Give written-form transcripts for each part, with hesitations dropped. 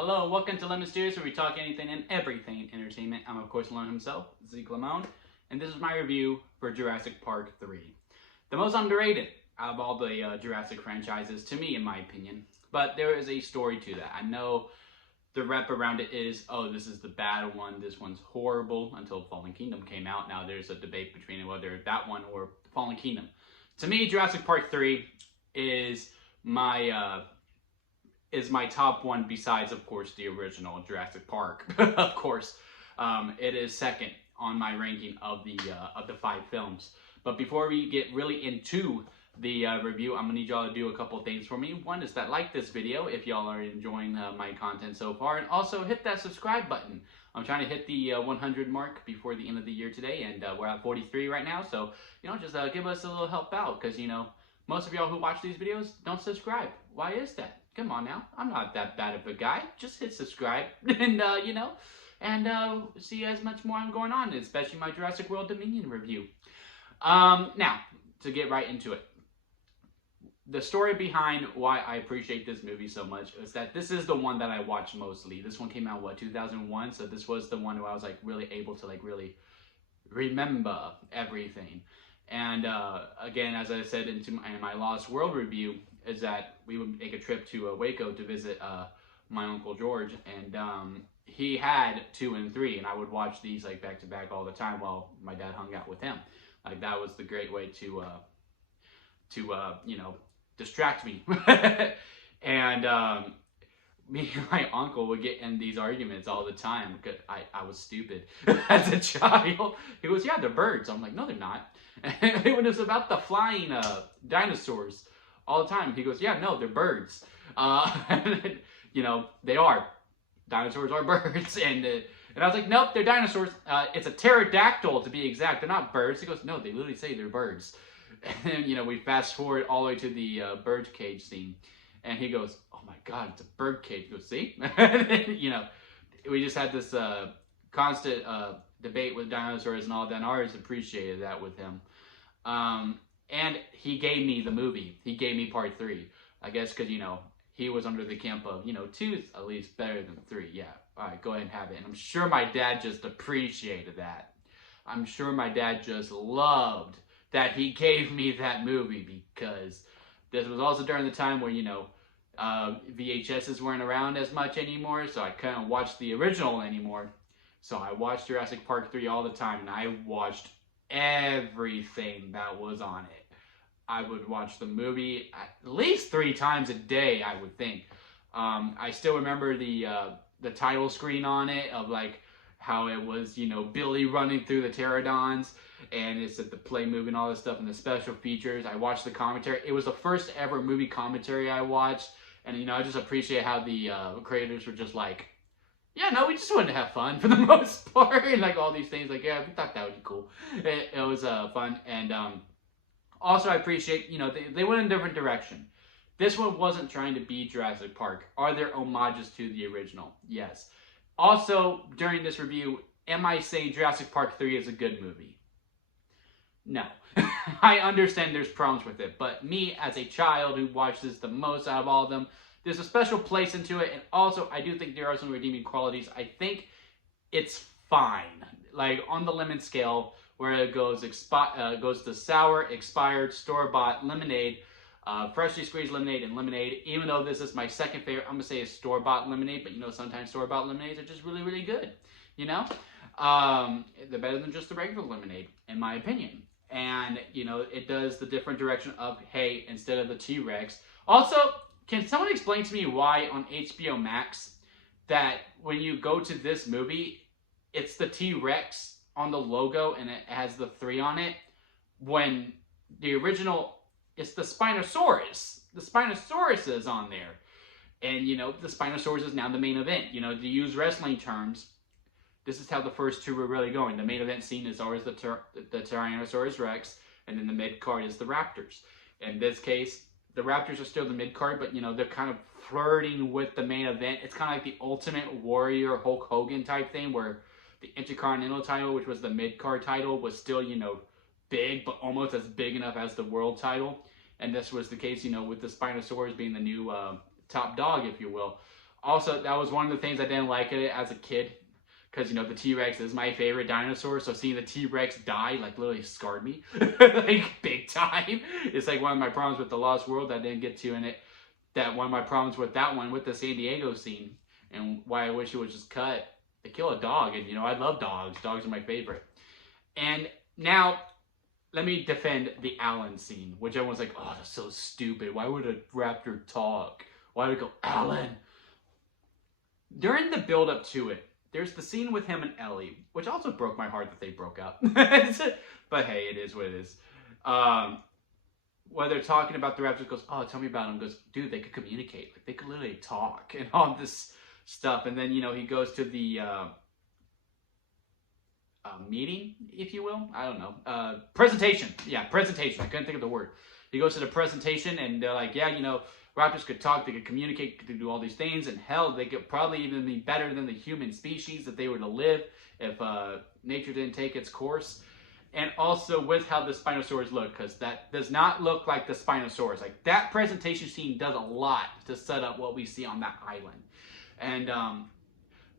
Hello, welcome to Lemon Steers, where we talk anything and everything entertainment. I'm of course Lemon himself, Zeke Lemon, and this is my review for Jurassic Park III. The most underrated out of all the Jurassic franchises, to me in my opinion. But there is a story to that. I know the rep around it is, oh, this is the bad one, this one's horrible, until Fallen Kingdom came out. Now there's a debate between whether that one or Fallen Kingdom. To me, Jurassic Park 3 is my top one, besides, of course, the original Jurassic Park. Of course, it is second on my ranking of the 5 films. But before we get really into the review, I'm gonna need y'all to do a couple things for me. One is that like this video if y'all are enjoying my content so far, and also hit that subscribe button. I'm trying to hit the 100 mark before the end of the year today, and we're at 43 right now. So just give us a little help out, because most of y'all who watch these videos don't subscribe. Why is that? Come on now, I'm not that bad of a guy. Just hit subscribe and see as much more I'm going on, especially my Jurassic World Dominion review. Now, to get right into it. The story behind why I appreciate this movie so much is that this is the one that I watched mostly. This one came out, 2001? So this was the one where I was really able to really remember everything. And again, as I said in my Lost World review, is that we would make a trip to Waco to visit my Uncle George, and he had 2 and 3, and I would watch these back to back all the time while my dad hung out with him. That was the great way to distract me. And me and my uncle would get in these arguments all the time because I was stupid as a child. He goes, "Yeah, they're birds." I'm like, "No, they're not." And when it's about the flying dinosaurs, all the time he goes, "Yeah, no, they're birds." They are. Dinosaurs are birds. And I was like, "Nope, they're dinosaurs. It's a pterodactyl to be exact. They're not birds." He goes, "No, they literally say they're birds." And we fast forward all the way to the bird cage scene, and he goes, "Oh my God, it's a bird cage." He goes, "See?" And then, we just had this constant debate with dinosaurs and all that, and I always appreciated that with him. And he gave me the movie. He gave me part 3. I guess because, he was under the camp of, 2's at least better than 3. Yeah, all right, go ahead and have it. And I'm sure my dad just appreciated that. I'm sure my dad just loved that he gave me that movie, because this was also during the time where, VHSs weren't around as much anymore, so I couldn't watch the original anymore. So I watched Jurassic Park 3 all the time, and I watched everything that was on it. I would watch the movie at least 3 times a day, I would think. I still remember the title screen on it of how it was, Billy running through the pterodons, and it's at the play movie and all this stuff, and the special features. I watched the commentary. It was the first ever movie commentary I watched, and I just appreciate how the creators were just yeah, no, we just wanted to have fun for the most part, and all these things, yeah, we thought that would be cool. It was fun, and also I appreciate, they went in a different direction. This one wasn't trying to be Jurassic Park. Are there homages to the original? Yes. Also, during this review, am I saying Jurassic Park 3 is a good movie? No. I understand there's problems with it, but me as a child who watched this the most out of all of them, there's a special place into it, and also I do think there are some redeeming qualities. I think it's fine. On the lemon scale, where it goes to sour, expired, store-bought lemonade, freshly squeezed lemonade, and lemonade. Even though this is my second favorite, I'm gonna say it's store-bought lemonade, but sometimes store-bought lemonades are just really, really good. They're better than just the regular lemonade, in my opinion. And it does the different direction of, hey, instead of the T-Rex. Also, can someone explain to me why on HBO Max that when you go to this movie, it's the T-Rex on the logo and it has the 3 on it, when the original, it's the Spinosaurus. The Spinosaurus is on there. And, the Spinosaurus is now the main event. To use wrestling terms, this is how the first 2 were really going. The main event scene is always the Tyrannosaurus Rex, and then the mid-card is the Raptors. In this case, the Raptors are still the mid-card, but, they're kind of flirting with the main event. It's kind of like the Ultimate Warrior Hulk Hogan type thing, where the Intercontinental title, which was the mid-card title, was still, big, but almost as big enough as the world title. And this was the case, with the Spinosaurus being the new top dog, if you will. Also, that was one of the things I didn't like it as a kid. Because, the T-Rex is my favorite dinosaur. So seeing the T-Rex die, like, literally scarred me. Like, big time. It's like one of my problems with The Lost World that I didn't get to in it. That one of my problems with that one, with the San Diego scene. And why I wish it was just cut. They kill a dog. And, I love dogs. Dogs are my favorite. And now, let me defend the Alan scene. Which everyone's like, oh, that's so stupid. Why would a raptor talk? Why would it go, Alan? During the build-up to it, there's the scene with him and Ellie, which also broke my heart that they broke up. But hey, it is what it is. Where they're talking about the raptors, goes, oh, tell me about them. Goes, dude, they could communicate. Like, they could literally talk and all this stuff. And then, he goes to the meeting, if you will. I don't know. Presentation. Yeah, presentation. I couldn't think of the word. He goes to the presentation, and they're like, yeah, raptors could talk, they could communicate, could do all these things, and hell, they could probably even be better than the human species if they were to live, if nature didn't take its course. And also with how the Spinosaurus look, because that does not look like the Spinosaurus. Like, that presentation scene does a lot to set up what we see on that island. And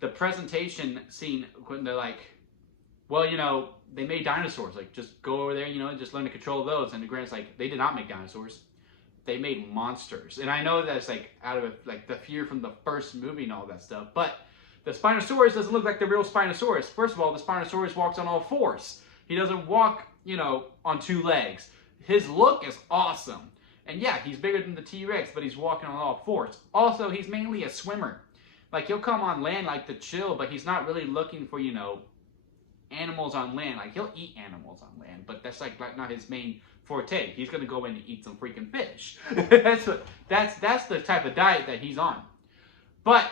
the presentation scene, when they're like, well, they made dinosaurs. Like, just go over there, and just learn to control those. And the Grant's like, they did not make dinosaurs. They made monsters. And I know that's like out of like the fear from the first movie and all that stuff, but the Spinosaurus doesn't look like the real Spinosaurus. First of all, the Spinosaurus walks on all fours. He doesn't walk, on two legs. His look is awesome. And yeah, he's bigger than the T-Rex, but he's walking on all fours. Also, he's mainly a swimmer. Like, he'll come on land like to chill, but he's not really looking for, animals on land. Like, he'll eat animals on land, but that's like not his main forte. He's gonna go in and eat some freaking fish. that's the type of diet that he's on. But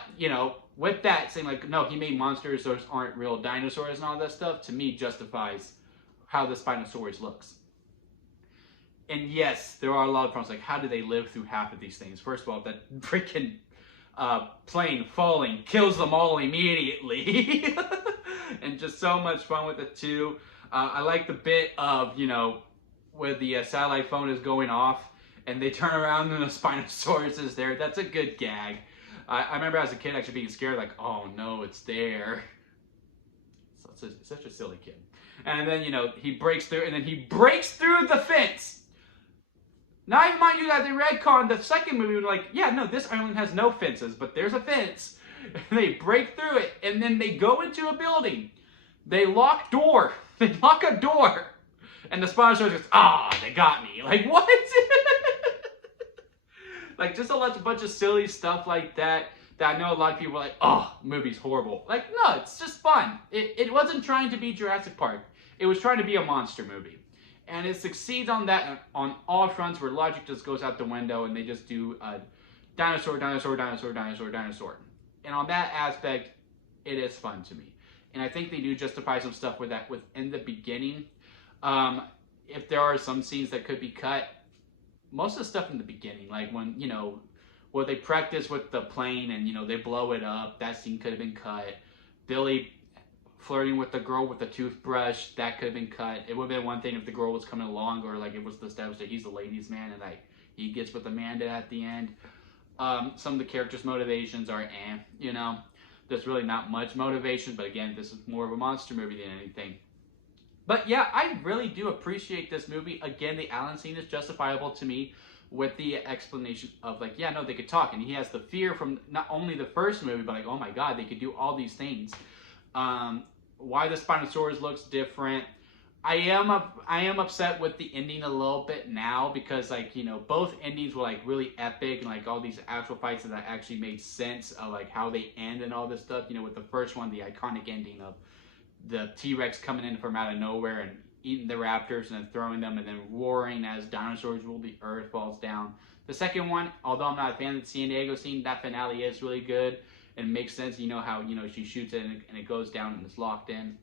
with that saying, like, no, he made monsters, those aren't real dinosaurs and all that stuff, to me justifies how the Spinosaurus looks. And yes, there are a lot of problems. Like, how do they live through half of these things? First of all, that freaking plane falling kills them all immediately. And just so much fun with it too. I like the bit of, where the satellite phone is going off and they turn around and the Spinosaurus is there. That's a good gag. I remember as a kid actually being scared, like, oh no, it's there. Such a silly kid. And then, he breaks through, and then he breaks through the fence. Now, I mind you that they retconned the second movie, like, yeah, no, this island has no fences, but there's a fence. And they break through it, and then they go into a building. They lock door. They lock a door. And the Spinosaurus goes, they got me. Like, what? Like, just a bunch of silly stuff like that I know a lot of people are like, oh, movie's horrible. Like, no, it's just fun. It wasn't trying to be Jurassic Park. It was trying to be a monster movie. And it succeeds on that on all fronts, where logic just goes out the window and they just do dinosaur, dinosaur, dinosaur, dinosaur, dinosaur. And on that aspect, it is fun to me. And I think they do justify some stuff with that within the beginning. If there are some scenes that could be cut, most of the stuff in the beginning, like when, where they practice with the plane and, they blow it up, that scene could have been cut. Billy flirting with the girl with the toothbrush, that could have been cut. It would have been one thing if the girl was coming along, or like it was established that he's a ladies' man and like he gets with Amanda at the end. Some of the characters' motivations are there's really not much motivation, but again, this is more of a monster movie than anything. But yeah, I really do appreciate this movie. Again, the Alan scene is justifiable to me with the explanation of like, yeah, no, they could talk. And he has the fear from not only the first movie, but like, oh my God, they could do all these things. Why the Spinosaurus looks different. I am upset with the ending a little bit now, because like, both endings were like really epic, and like all these actual fights that actually made sense of like how they end and all this stuff. With the first one, the iconic ending of the T-Rex coming in from out of nowhere and eating the raptors and then throwing them and then roaring as dinosaurs rule the earth falls down. The second one, although I'm not a fan of the San Diego scene, that finale is really good and makes sense. How, she shoots it and it goes down and it's locked in.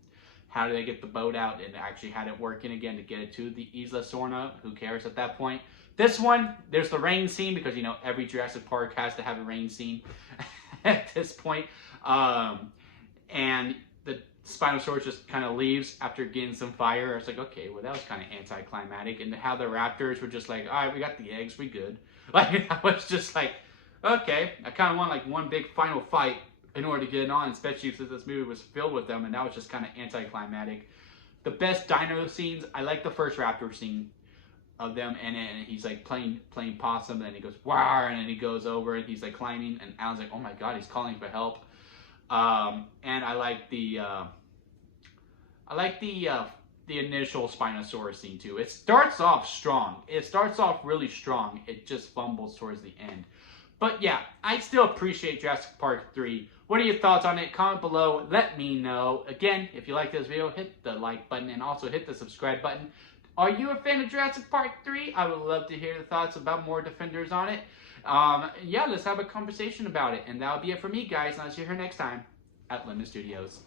How do they get the boat out and actually had it working again to get it to the Isla Sorna? Who cares at that point? This one, there's the rain scene, because, every Jurassic Park has to have a rain scene at this point. And the Spinosaurus just kind of leaves after getting some fire. It's like, okay, well, that was kind of anticlimactic. And how the raptors were just like, all right, we got the eggs, we good. Like, I was just like, Okay, I kind of want like one big final fight in order to get it on, especially since this movie was filled with them, and that was just kind of anticlimactic. The best dino scenes, I like the first raptor scene of them, and he's like playing possum, and he goes wow, and then he goes over and he's like climbing, and Alan's like, oh my god, he's calling for help. And I like the initial Spinosaurus scene too. It starts off strong. It starts off really strong. It just fumbles towards the end. But yeah, I still appreciate Jurassic Park 3. What are your thoughts on it? Comment below. Let me know. Again, if you like this video, hit the like button and also hit the subscribe button. Are you a fan of Jurassic Park 3? I would love to hear the thoughts about more Defenders on it. Yeah, let's have a conversation about it. And that'll be it for me, guys. And I'll see you here next time at Lemon Studios.